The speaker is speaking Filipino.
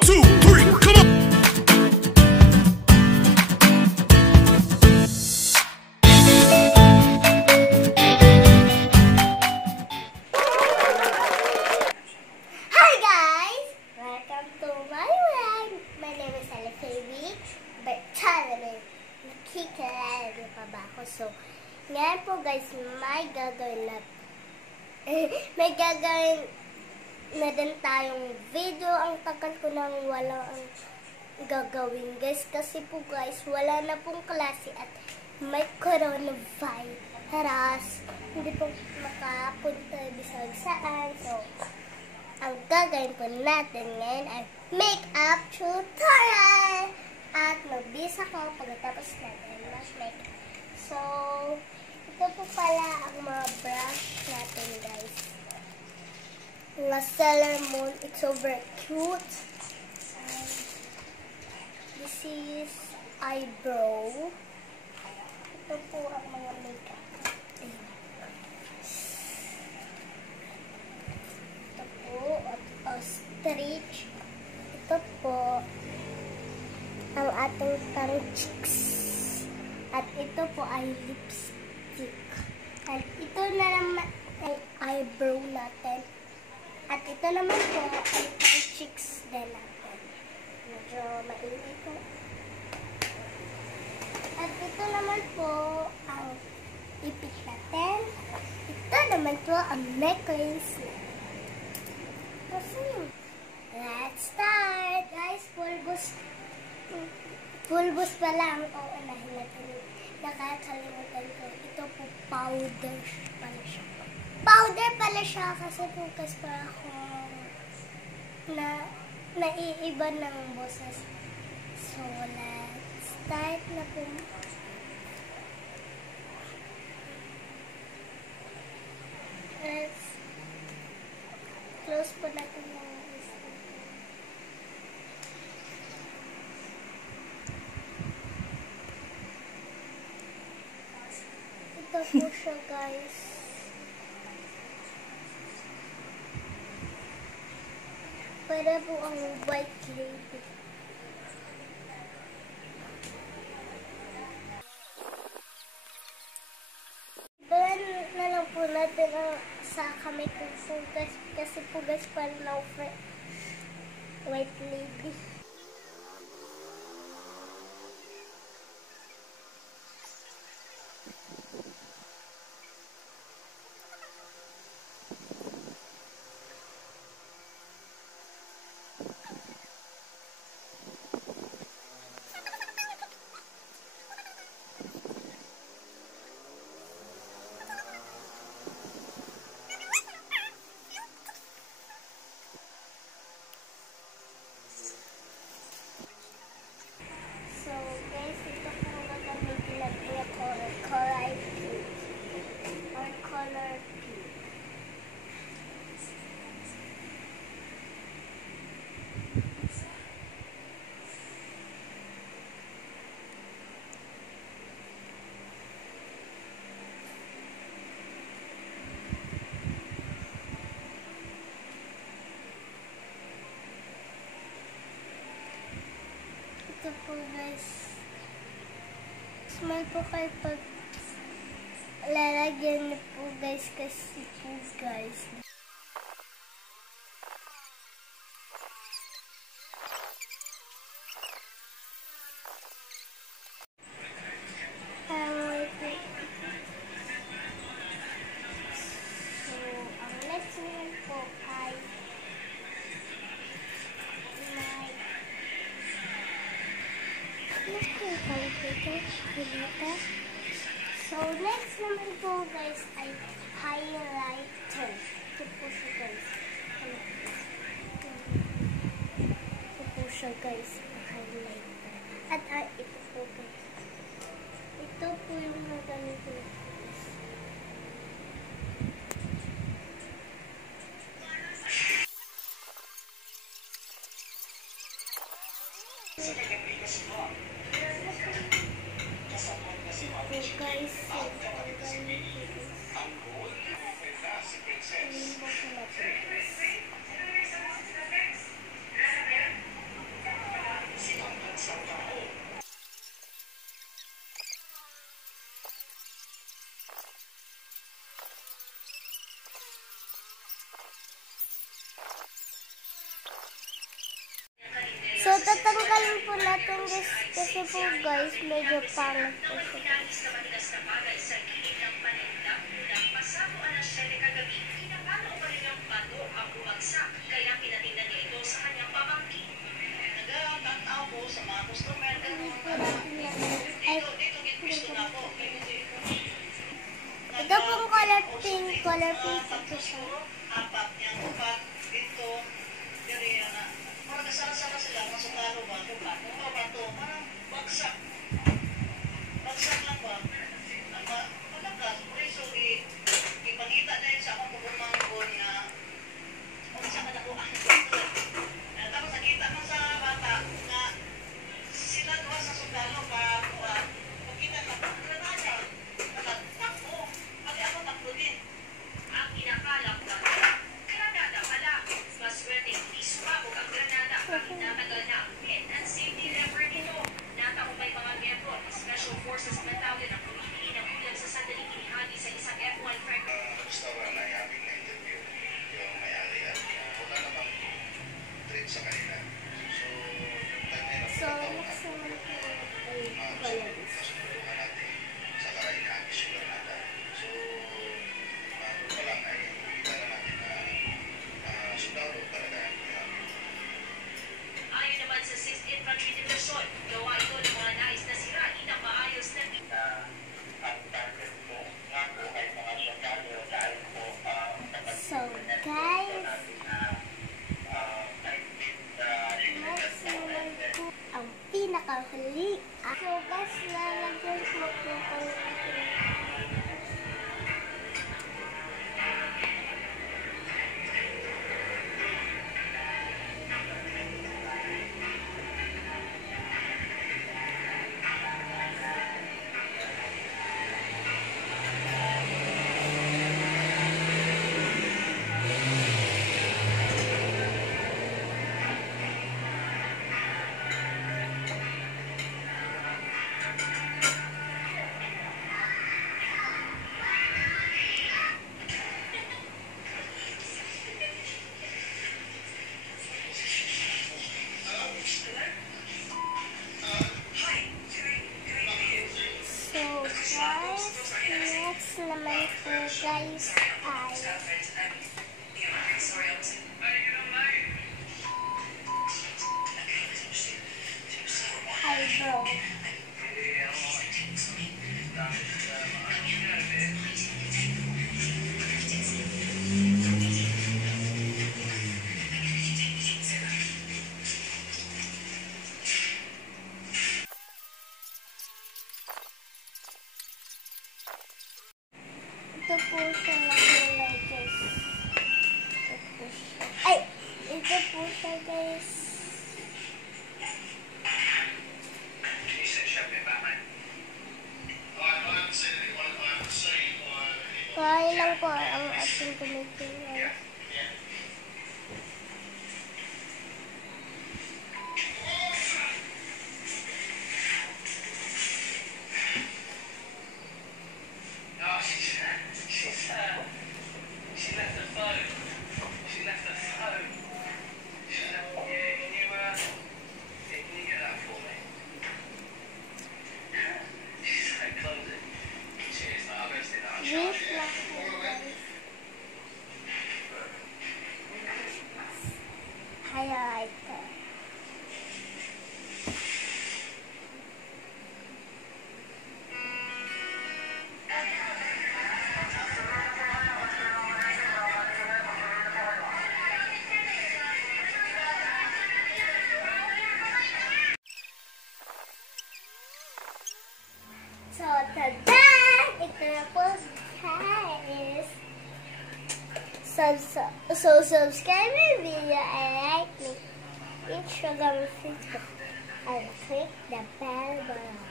2, 3, come on! Hi guys! Welcome to my vlog. My name is Alexei, but channel nakikilala niyo pa ba ako? So, ngayon po guys, may gagawin na din tayong video. Ang tagal ko nang wala ang gagawin guys. Kasi po guys, wala na pong klase at may coronavirus. Hindi po makapunta bisag saan. So, ang gagawin po natin ngayon ay make-up tutorial. At magbisa ko pagkatapos natin mag-makeup. So, ito po pala ang mga brush natin guys. Mga Sailor Moon. It's so very cute. This is eyebrow. Ito po ang mga makeup. Ito po, ostrich. Ito po ang ating pang cheeks. At ito po ay lipstick. At ito na naman ay eyebrow natin. At ito naman po ay pang cheeks din natin. Medyo mainit po. At ito naman po ang ipit natin. Ito naman po ang necklace. Let's start! Guys, pulbos pa lang. Oo, unahin natin. Nakakalimutan ko. Ito po, powder pala siya. Powder pala siya kasi po kasi para akong naiiba ng boses. So, let's start na po. Let's close po natin yung ito po siya guys. Para po ang white lady. Doon na lang po natin sa kamay ko po guys. Kasi po guys parang na white lady. Ito po guys. Smile po kayo pag lalagyan niyo po guys kasi po guys. So, ang next naman po ay so, next naman po guys ay highlighter. Ito po siya guys. Ito po siya guys. Highlighter. At ito po guys. Ito po yung nagamit ko. natin guys, kasi po guys, medyo pangit po siya. Ito pong color pink po siya. Pinakahuli. So, guys, lalagyan ko po kayo. Naman po guys ay eyebrow. Ito po siya nakulay guys. Ito po siya guys. Kaya lang po ang ating tumitingin. Highlighter. So, tada! Ito na po guys. So, subscribe my video and like me. Instagram, Facebook, and click the bell button.